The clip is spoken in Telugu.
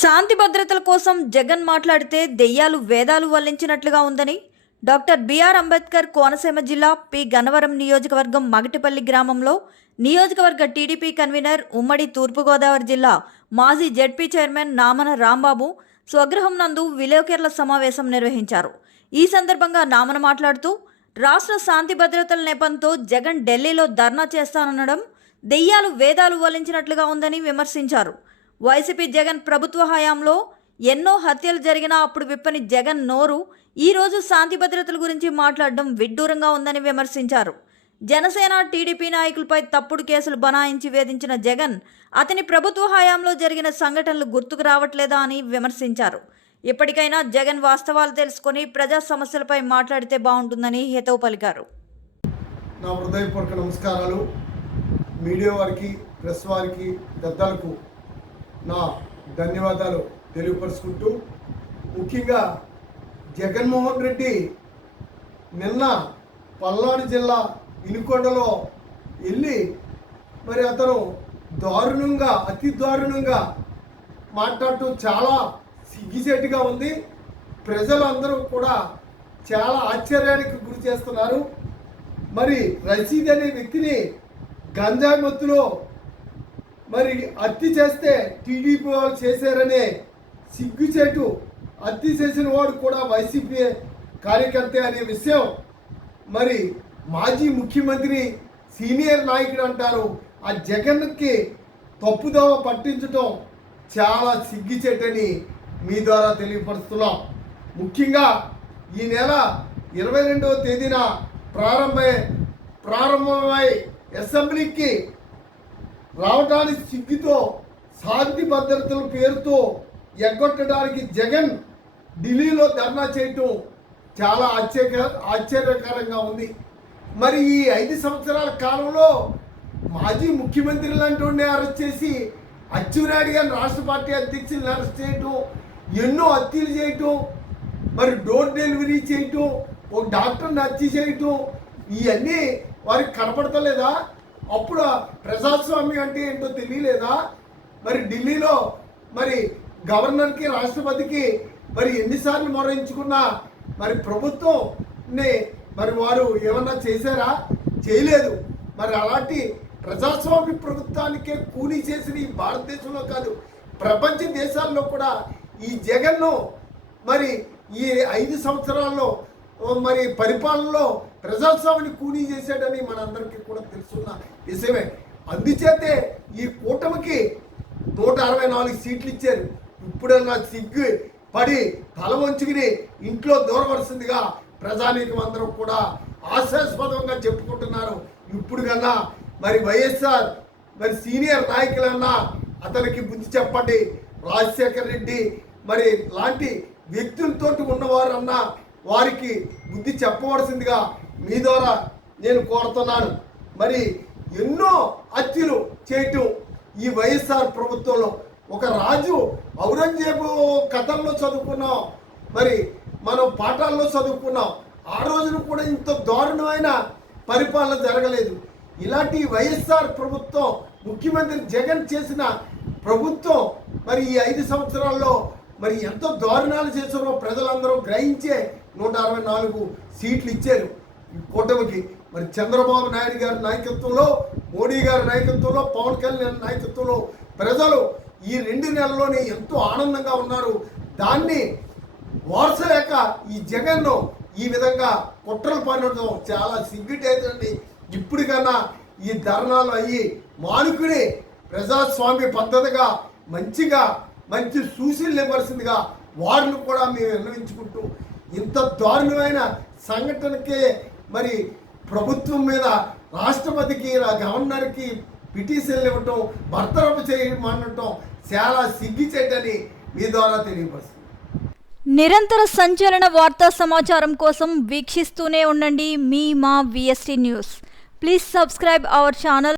శాంతి భద్రతల కోసం జగన్ మాట్లాడితే దెయ్యాలు వేదాలు వల్లించినట్లుగా ఉందని డాక్టర్ బిఆర్ అంబేద్కర్ కోనసీమ జిల్లా పి. గన్నవరం నియోజకవర్గం మగటిపల్లి గ్రామంలో నియోజకవర్గ టీడీపీ కన్వీనర్ ఉమ్మడి తూర్పుగోదావరి జిల్లా మాజీ జెడ్పీ చైర్మన్ నామన రాంబాబు స్వగృహం నందు విలేకరుల సమావేశం నిర్వహించారు. ఈ సందర్భంగా నామన మాట్లాడుతూ రాష్ట్ర శాంతి భద్రతల నేపంతో జగన్ ఢిల్లీలో ధర్నా చేస్తాననడం దెయ్యాలు వేదాలు వలించినట్లుగా ఉందని విమర్శించారు. వైసీపీ జగన్ ప్రభుత్వ హయాంలో ఎన్నో హత్యలు జరిగినా అప్పుడు విప్పని జగన్ నోరు ఈరోజు శాంతి భద్రతల గురించి మాట్లాడడం విడ్డూరంగా ఉందని విమర్శించారు. జనసేన టీడీపీ నాయకులపై తప్పుడు కేసులు బనాయించి వేధించిన జగన్ అతని ప్రభుత్వ హయాంలో జరిగిన సంఘటనలు గుర్తుకు రావట్లేదా అని విమర్శించారు. ఇప్పటికైనా జగన్ వాస్తవాలు తెలుసుకొని ప్రజా సమస్యలపై మాట్లాడితే బాగుంటుందని హితవు పలికారు. నా హృదయపూర్వక నమస్కారాలు. మీడియా వారికి ప్రెస్ వారికి పెద్దలకు నా ధన్యవాదాలు తెలియపరుచుకుంటూ ముఖ్యంగా జగన్మోహన్ రెడ్డి నిన్న పల్నాడు జిల్లా ఇనుకొండలో వెళ్ళి మరి అతను దారుణంగా అతి దారుణంగా మాట్లాడటం చాలా సిగ్గిసేటుగా ఉంది. ప్రజలందరూ కూడా చాలా ఆశ్చర్యానికి గురి చేస్తున్నారు. మరి రషీద్ అనే వ్యక్తిని గంజాయి మత్తులో మరి హత్య చేస్తే టీడీపీ వాళ్ళు చేశారనే సిగ్గుచేటు హత్య చేసిన వాడు కూడా వైసీపీ కార్యకర్త అనే విషయం మరి మాజీ ముఖ్యమంత్రి సీనియర్ నాయకుడు అంటారు. ఆ జగన్కి తప్పుదోవ పట్టించటం చాలా సిగ్గుచేటని మీ ద్వారా తెలియపరుస్తున్నాం. ముఖ్యంగా ఈ నెల ఇరవై రెండవ తేదీన ప్రారంభమై ప్రారంభమై అసెంబ్లీకి రావటానికి సిగ్గుతో శాంతి భద్రతల పేరుతో ఎగ్గొట్టడానికి జగన్ ఢిల్లీలో ధర్నా చేయటం చాలా ఆశ్చర్య ఆశ్చర్యకరంగా ఉంది. మరి ఈ ఐదు సంవత్సరాల కాలంలో మాజీ ముఖ్యమంత్రి లాంటి అరెస్ట్ చేసి అచ్చెన్నాయుడు గారిని రాష్ట్ర పార్టీ అధ్యక్షులను అరెస్ట్ చేయటం ఎన్నో హత్యలు చేయటం మరి డోర్ డెలివరీ చేయటం ఒక డాక్టర్ని హత్య చేయటం ఇవన్నీ వారికి కనపడతలేదా? అప్పుడు ప్రజాస్వామ్యం అంటే ఏంటో తెలియలేదా? మరి ఢిల్లీలో మరి గవర్నర్కి రాష్ట్రపతికి మరి ఎన్నిసార్లు మొరయించుకున్నా మరి ప్రభుత్వంని మరి వారు ఏమన్నా చేశారా? చేయలేదు. మరి అలాంటి ప్రజాస్వామ్య ప్రభుత్వానికే కూలీ చేసిన ఈ భారతదేశంలో కాదు ప్రపంచ దేశాల్లో కూడా. ఈ జగన్ను మరి ఈ ఐదు సంవత్సరాల్లో మరి పరిపాలనలో ప్రజాస్వామిని కూలీ చేశాడని మనందరికీ కూడా తెలుసు. విషయమే అందుచేతే ఈ కూటమికి నూట అరవై నాలుగు సీట్లు ఇచ్చారు. ఇప్పుడన్నా సిగ్గు పడి తల వంచుకుని ఇంట్లో దూరవలసిందిగా ప్రజానీకం అందరూ కూడా ఆశాస్పదంగా చెప్పుకుంటున్నారు. ఇప్పుడు కన్నా మరి వైఎస్ఆర్ మరి సీనియర్ నాయకులన్నా అతనికి బుద్ధి చెప్పండి. రాజశేఖర్ రెడ్డి మరి లాంటి వ్యక్తులతోటి ఉన్నవారన్నా వారికి బుద్ధి చెప్పవలసిందిగా మీ ద్వారా నేను కోరుతున్నాను. మరి ఎన్నో హత్యలు చేయటం ఈ వైఎస్ఆర్ ప్రభుత్వంలో. ఒక రాజు ఔరంగజేబు కథల్లో చదువుకున్నాం. మరి మనం పాఠాల్లో చదువుకున్నాం. ఆ రోజున కూడా ఇంత దారుణమైన పరిపాలన జరగలేదు. ఇలాంటి వైఎస్ఆర్ ప్రభుత్వం ముఖ్యమంత్రి జగన్ చేసిన ప్రభుత్వం మరి ఈ ఐదు సంవత్సరాల్లో మరి ఎంతో దారుణాలు చేసారో ప్రజలందరూ గ్రహించే నూట అరవై నాలుగు సీట్లు ఇచ్చారు కూటమికి. మరి చంద్రబాబు నాయుడు గారి నాయకత్వంలో మోడీ గారి నాయకత్వంలో పవన్ కళ్యాణ్ నాయకత్వంలో ప్రజలు ఈ రెండు నెలల్లోనే ఎంతో ఆనందంగా ఉన్నారు. దాన్ని వారసలేక ఈ జగన్ను ఈ విధంగా కుట్రలు పడడం చాలా సిగ్గుటైందండి ఇప్పటికన్నా ఈ ధర్నాలు అయ్యి మానుకుని ప్రజాస్వామ్య పద్ధతిగా మంచిగా మంచి సూచనలు ఇవ్వాల్సిందిగా వారిని కూడా మేము విన్నవించుకుంటూ ఇంత దారుణమైన సంఘటనకే మరి ప్రభుత్వం మీద రాష్ట్రపతికి గవర్నర్కి పిటిషన్లు ఇవ్వటం భర్తరపు చేయమనటం చాలా సిగ్గిచేటని మీ ద్వారా తెలియపరుస్తుంది. నిరంతర సంచలన వార్తా సమాచారం కోసం వీక్షిస్తూనే ఉండండి మీ మా VST news please subscribe our channel